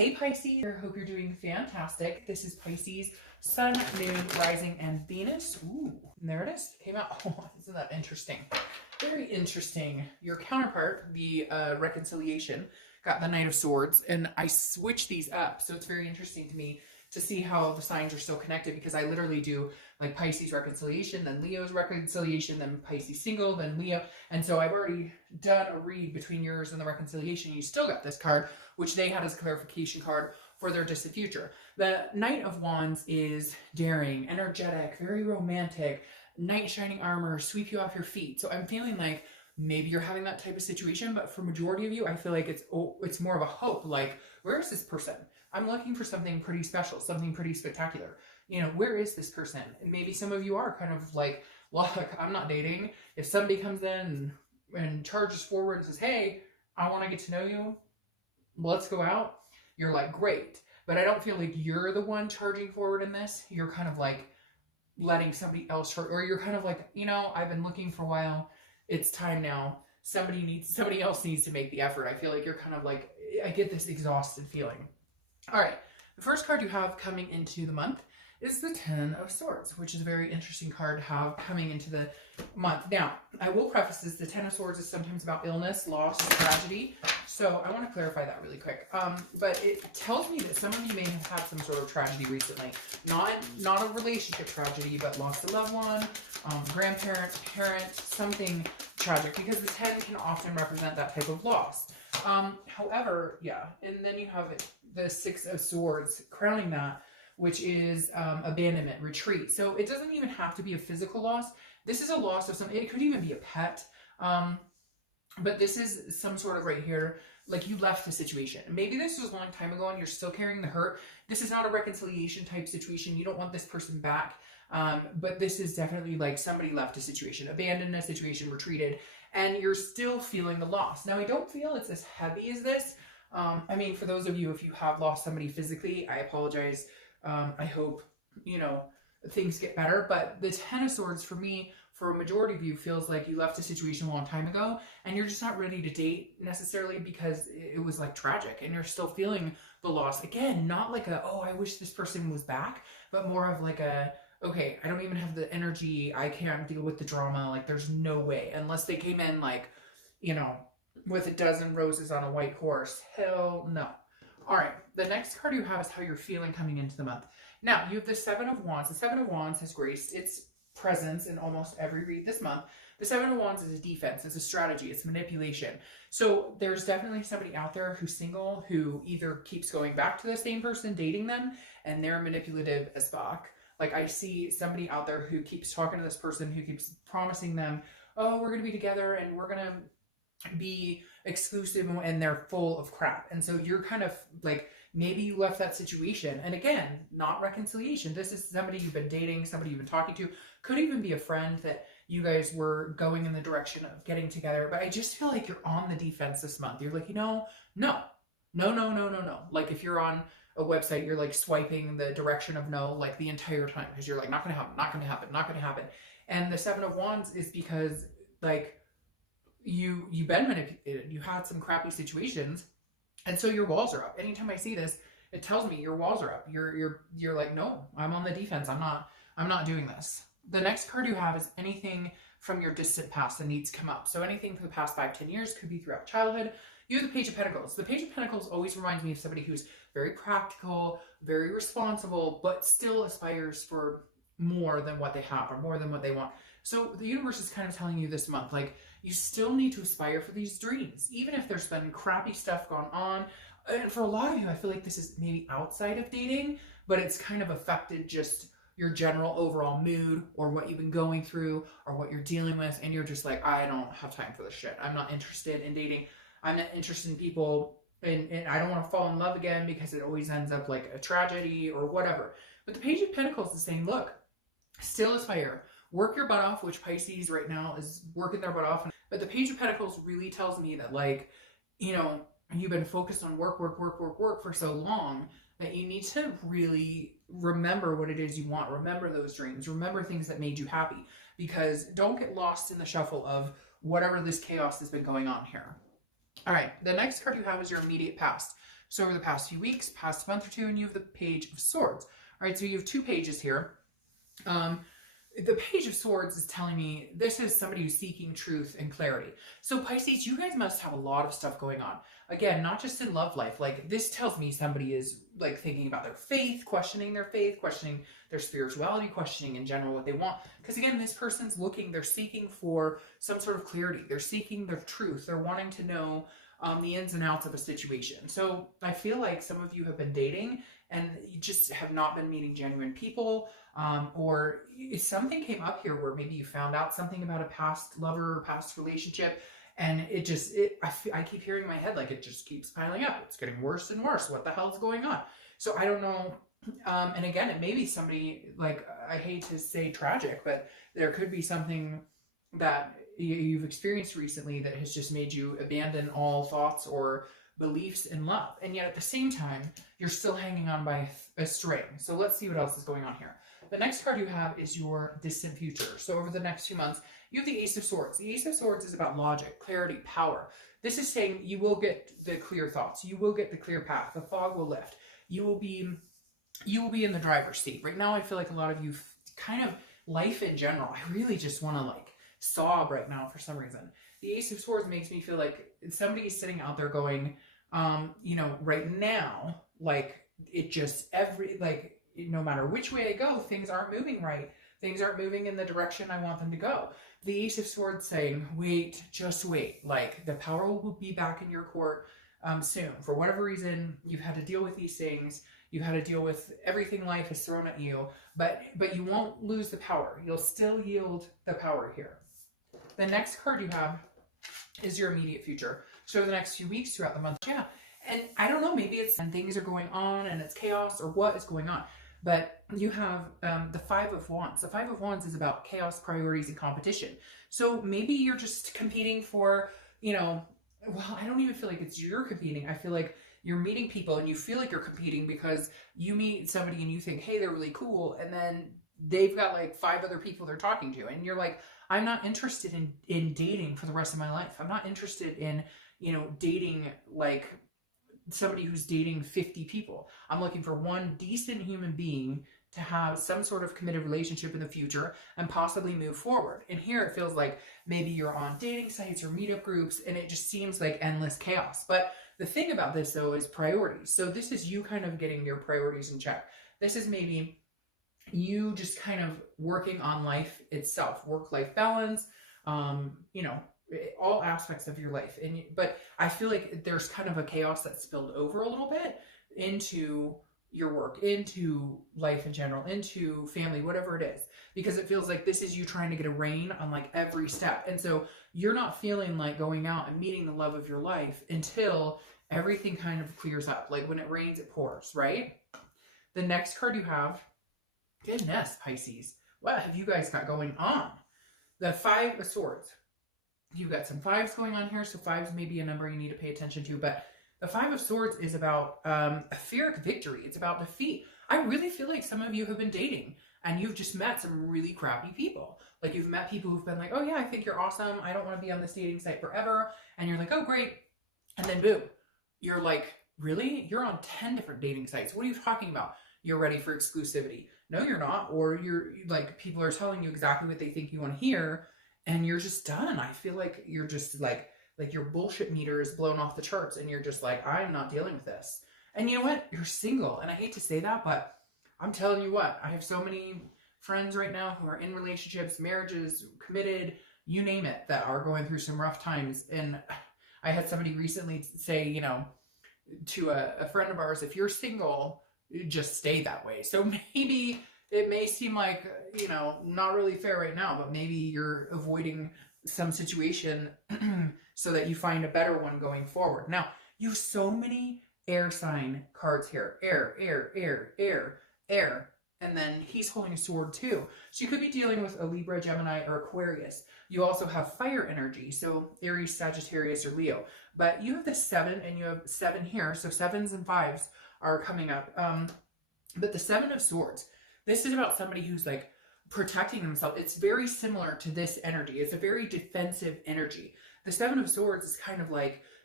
Hey Pisces, I hope you're doing fantastic. This is Pisces, Sun, Moon, Rising, and Venus. Ooh, and there it is. Came out. Oh, isn't that interesting? Very interesting. Your counterpart, the reconciliation, got the Knight of Swords, and I switched these up. So it's very interesting to me to see how the signs are still connected, because I literally do like Pisces reconciliation, then Leo's reconciliation, then Pisces single, then Leo. And so I've already done a read between yours and the reconciliation. You still got this card, which they had as a clarification card for their distant future. The Knight of Wands is daring, energetic, very romantic, knight in shining armor, sweep you off your feet. So I'm feeling like maybe you're having that type of situation, but for majority of you, I feel like it's more of a hope. Like, where is this person? I'm looking for something pretty special, something pretty spectacular. You know, where is this person? And maybe some of you are kind of like, look, I'm not dating. If somebody comes in and charges forward and says, hey, I want to get to know you, let's go out, you're like, great. But I don't feel like you're the one charging forward in this. You're kind of like letting somebody else, or you're kind of like, you know, I've been looking for a while. It's time now. Somebody else needs to make the effort. I feel like you're kind of like, I get this exhausted feeling. All right, the first card you have coming into the month is the Ten of Swords, which is a very interesting card to have coming into the month. Now, I will preface this, the Ten of Swords is sometimes about illness, loss, tragedy. So I want to clarify that really quick. But it tells me that some of you may have had some sort of tragedy recently. Not a relationship tragedy, but lost a loved one, grandparent, parent, something tragic, because the 10 can often represent that type of loss. However, yeah, and then you have the Six of Swords crowning that, which is abandonment, retreat. So it doesn't even have to be a physical loss. This is a loss of something. It could even be a pet. But this is some sort of right here, like you left the situation. Maybe this was a long time ago and you're still carrying the hurt. This is not a reconciliation type situation. You don't want this person back. But this is definitely like somebody left a situation, abandoned a situation, retreated, and you're still feeling the loss. Now, I don't feel it's as heavy as this. I mean, for those of you, if you have lost somebody physically, I apologize. I hope, you know, things get better. But the Ten of Swords, for me, for a majority of you, feels like you left a situation a long time ago and you're just not ready to date necessarily because it was like tragic and you're still feeling the loss. Again, not like a, oh, I wish this person was back, but more of like a, okay, I don't even have the energy. I can't deal with the drama. Like, there's no way, unless they came in like, you know, with a dozen roses on a white horse. Hell no. All right, the next card you have is how you're feeling coming into the month. Now, you have the Seven of Wands. The Seven of Wands has graced its presence in almost every read this month. The Seven of Wands is a defense, it's a strategy, it's manipulation. So there's definitely somebody out there who's single who either keeps going back to the same person, dating them, and they're manipulative as fuck. Like, I see somebody out there who keeps talking to this person, who keeps promising them, oh, we're going to be together and we're going to be exclusive, and they're full of crap. And so you're kind of like, maybe you left that situation. And again, not reconciliation. This is somebody you've been dating, somebody you've been talking to. Could even be a friend that you guys were going in the direction of getting together. But I just feel like you're on the defense this month. You're like, you know, no. Like, if you're on a website, you're like swiping the direction of no, like the entire time, because you're like, not going to happen, not going to happen, not going to happen. And the Seven of Wands is because, like, you've been manipulated. You had some crappy situations, and so your walls are up. Anytime I see this, it tells me your walls are up. You're like, no, I'm on the defense. I'm not doing this. The next card you have is anything from your distant past that needs to come up. So anything for the past 5-10 years, could be throughout childhood. You have the Page of Pentacles. The Page of Pentacles always reminds me of somebody who's very practical, very responsible, but still aspires for more than what they have or more than what they want. So the universe is kind of telling you this month, like, you still need to aspire for these dreams, even if there's been crappy stuff going on. And for a lot of you, I feel like this is maybe outside of dating, but it's kind of affected just your general overall mood or what you've been going through or what you're dealing with. And you're just like, I don't have time for this shit. I'm not interested in dating. I'm not interested in people. And I don't want to fall in love again because it always ends up like a tragedy or whatever. But the Page of Pentacles is saying, look, still aspire. Work your butt off, which Pisces right now is working their butt off. But the Page of Pentacles really tells me that, like, you know, you've been focused on work for so long that you need to really remember what it is you want. Remember those dreams. Remember things that made you happy. Because don't get lost in the shuffle of whatever this chaos has been going on here. All right, the next card you have is your immediate past. So over the past few weeks, past month or two, and you have the Page of Swords. All right, so you have two pages here. The Page of Swords is telling me this is somebody who's seeking truth and clarity. So Pisces, you guys must have a lot of stuff going on. Again, not just in love life. Like, this tells me somebody is like thinking about their faith, questioning their spirituality, questioning in general what they want. Because again, this person's looking, they're seeking for some sort of clarity. They're seeking their truth. They're wanting to know the ins and outs of a situation. So I feel like some of you have been dating and you just have not been meeting genuine people. Or if something came up here where maybe you found out something about a past lover or past relationship, and I keep hearing in my head, like, it just keeps piling up. It's getting worse and worse. What the hell is going on? So I don't know. And again, it may be somebody, like, I hate to say tragic, but there could be something that you've experienced recently that has just made you abandon all thoughts or beliefs in love. And yet at the same time, you're still hanging on by a string. So let's see what else is going on here. The next card you have is your distant future. So over the next few months, you have the Ace of Swords. The Ace of Swords is about logic, clarity, power. This is saying you will get the clear thoughts. You will get the clear path. The fog will lift. You will be in the driver's seat. Right now, I feel like a lot of you kind of life in general. I really just want to like sob right now for some reason. The Ace of Swords makes me feel like somebody is sitting out there going, you know, right now, like it just no matter which way I go, things aren't moving right. Things aren't moving in the direction I want them to go. The Ace of Swords saying, wait, just wait. Like, the power will be back in your court soon. For whatever reason, you've had to deal with these things. You've had to deal with everything life has thrown at you. But you won't lose the power. You'll still yield the power here. The next card you have is your immediate future. So the next few weeks throughout the month. Yeah. And I don't know, maybe it's and things are going on and it's chaos or what is going on. But you have the Five of Wands. The Five of Wands is about chaos, priorities, and competition. So maybe you're just competing for, you know, well, I don't even feel like it's you're competing. I feel like you're meeting people and you feel like you're competing because you meet somebody and you think, hey, they're really cool. And then they've got like 5 other people they're talking to. And you're like, I'm not interested in dating for the rest of my life. I'm not interested in, you know, dating like somebody who's dating 50 people. I'm looking for one decent human being to have some sort of committed relationship in the future and possibly move forward. And here it feels like maybe you're on dating sites or meetup groups and it just seems like endless chaos. But the thing about this though is priorities. So this is you kind of getting your priorities in check. This is maybe you just kind of working on life itself, work-life balance, you know, all aspects of your life. But I feel like there's kind of a chaos that spilled over a little bit into your work, into life in general, into family, whatever it is, because it feels like this is you trying to get a rein on like every step. And so you're not feeling like going out and meeting the love of your life until everything kind of clears up. Like when it rains, it pours, right? The next card you have, goodness, Pisces, what have you guys got going on? The Five of Swords. You've got some 5s going on here. So 5s may be a number you need to pay attention to, but the Five of Swords is about a Pyrrhic victory. It's about defeat. I really feel like some of you have been dating and you've just met some really crappy people. Like you've met people who've been like, oh yeah, I think you're awesome. I don't want to be on this dating site forever. And you're like, oh great. And then boom, you're like, really? You're on 10 different dating sites. What are you talking about? You're ready for exclusivity. No, you're not. Or you're like, people are telling you exactly what they think you want to hear. And you're just done. I feel like you're just like your bullshit meter is blown off the charts and you're just like, I'm not dealing with this. And you know what? You're single. And I hate to say that, but I'm telling you what, I have so many friends right now who are in relationships, marriages, committed, you name it, that are going through some rough times. And I had somebody recently say, you know, to a friend of ours, if you're single, just stay that way. So maybe it may seem like, you know, not really fair right now, but maybe you're avoiding some situation so that you find a better one going forward. Now, you have so many air sign cards here. Air, air, air, air, air. And then he's holding a sword too. So you could be dealing with a Libra, Gemini, or Aquarius. You also have fire energy. So Aries, Sagittarius, or Leo. But you have the 7 and you have 7 here. So 7s and 5s are coming up. But the 7 of Swords, this is about somebody who's like protecting themselves. It's very similar to this energy. It's a very defensive energy. The 7 of Swords is kind of like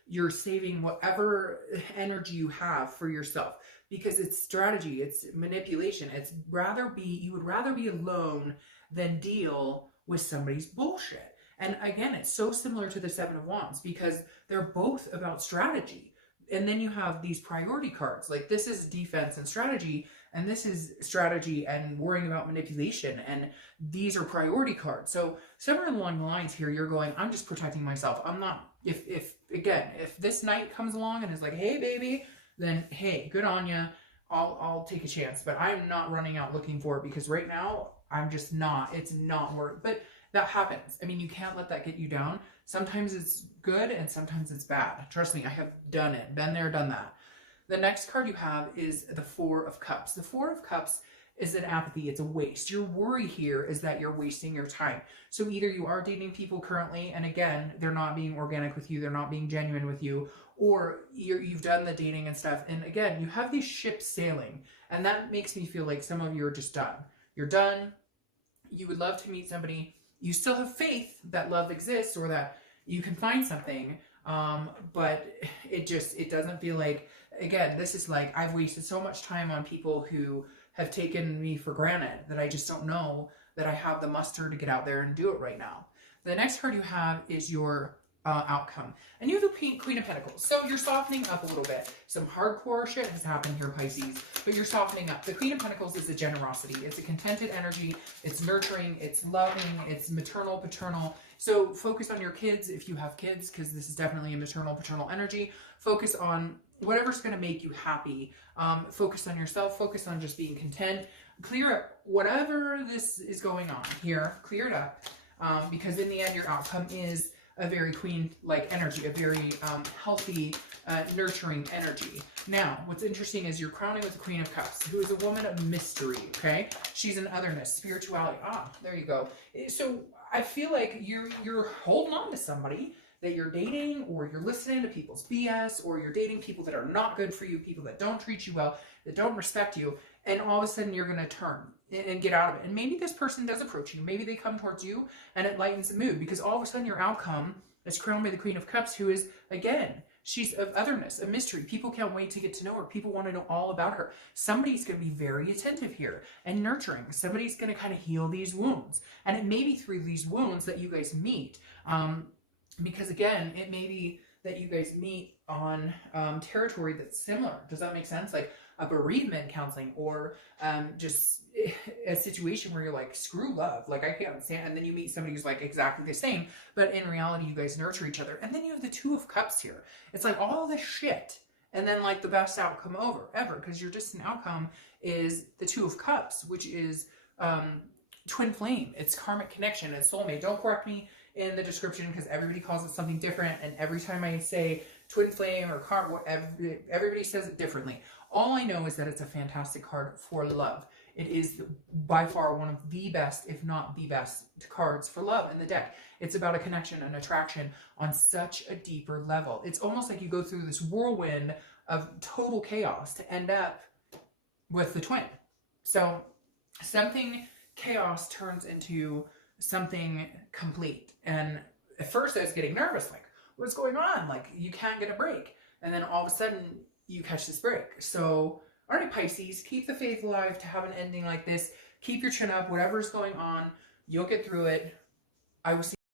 you're saving whatever energy you have for yourself, because it's strategy, it's manipulation. You would rather be alone than deal with somebody's bullshit. And again, it's so similar to the Seven of Wands because they're both about strategy. And then you have these priority cards. Like this is defense and strategy, and this is strategy and worrying about manipulation. And these are priority cards. So somewhere along the lines here, you're going, I'm just protecting myself. I'm not, if this knight comes along and is like, hey baby, then hey, good on ya. I'll take a chance, but I'm not running out looking for it because right now I'm just not, it's not worth, but that happens. I mean, you can't let that get you down. Sometimes it's good and sometimes it's bad. Trust me, I have done it, been there, done that. The next card you have is the Four of Cups. The Four of Cups is an apathy, it's a waste. Your worry here is that you're wasting your time. So either you are dating people currently, and again, they're not being organic with you, they're not being genuine with you, or you've done the dating and stuff, and again, you have these ships sailing, and that makes me feel like some of you are just done. You're done, you would love to meet somebody, you still have faith that love exists or that you can find something, but it doesn't feel like, again, this is like, I've wasted so much time on people who have taken me for granted that I just don't know that I have the muster to get out there and do it right now. The next card you have is your outcome. And you have the Queen of Pentacles. So you're softening up a little bit. Some hardcore shit has happened here, Pisces, but you're softening up. The Queen of Pentacles is a generosity. It's a contented energy. It's nurturing. It's loving. It's maternal, paternal. So focus on your kids if you have kids, because this is definitely a maternal, paternal energy. Focus on whatever's going to make you happy. Focus on yourself. Focus on just being content. Clear up whatever this is going on here. Clear it up, because in the end, your outcome is a very queen-like energy, a very healthy, nurturing energy. Now, what's interesting is you're crowning with the Queen of Cups, who is a woman of mystery, okay? She's an otherness, spirituality. Ah, there you go. So I feel like you're holding on to somebody that you're dating, or you're listening to people's BS, or you're dating people that are not good for you, people that don't treat you well, that don't respect you, and all of a sudden you're going to turn and get out of it. And maybe this person does approach you. Maybe they come towards you and it lightens the mood, because all of a sudden your outcome is crowned by the Queen of Cups, who is, again, she's of otherness, a mystery. People can't wait to get to know her. People want to know all about her. Somebody's going to be very attentive here and nurturing. Somebody's going to kind of heal these wounds. And it may be through these wounds that you guys meet. Because again, it may be that you guys meet on territory that's similar. Does that make sense? Like a bereavement counseling, or just a situation where you're like, screw love, like I can't stand, and then you meet somebody who's like exactly the same, but in reality you guys nurture each other. And then you have the Two of Cups here. It's like all this shit, and then like the best outcome ever, because your distant outcome is the Two of Cups, which is twin flame. It's karmic connection. It's soulmate. Don't correct me in the description, because everybody calls it something different, and every time I say twin flame or karma, everybody says it differently. All I know is that it's a fantastic card for love. It is by far one of the best, if not the best, cards for love in the deck. It's about a connection, an attraction on such a deeper level. It's almost like you go through this whirlwind of total chaos to end up with the twin. So something chaos turns into something complete. And at first I was getting nervous, like, what's going on? Like, you can't get a break. And then all of a sudden you catch this break. So, all right, Pisces, keep the faith alive to have an ending like this. Keep your chin up, whatever's going on, you'll get through it. I will see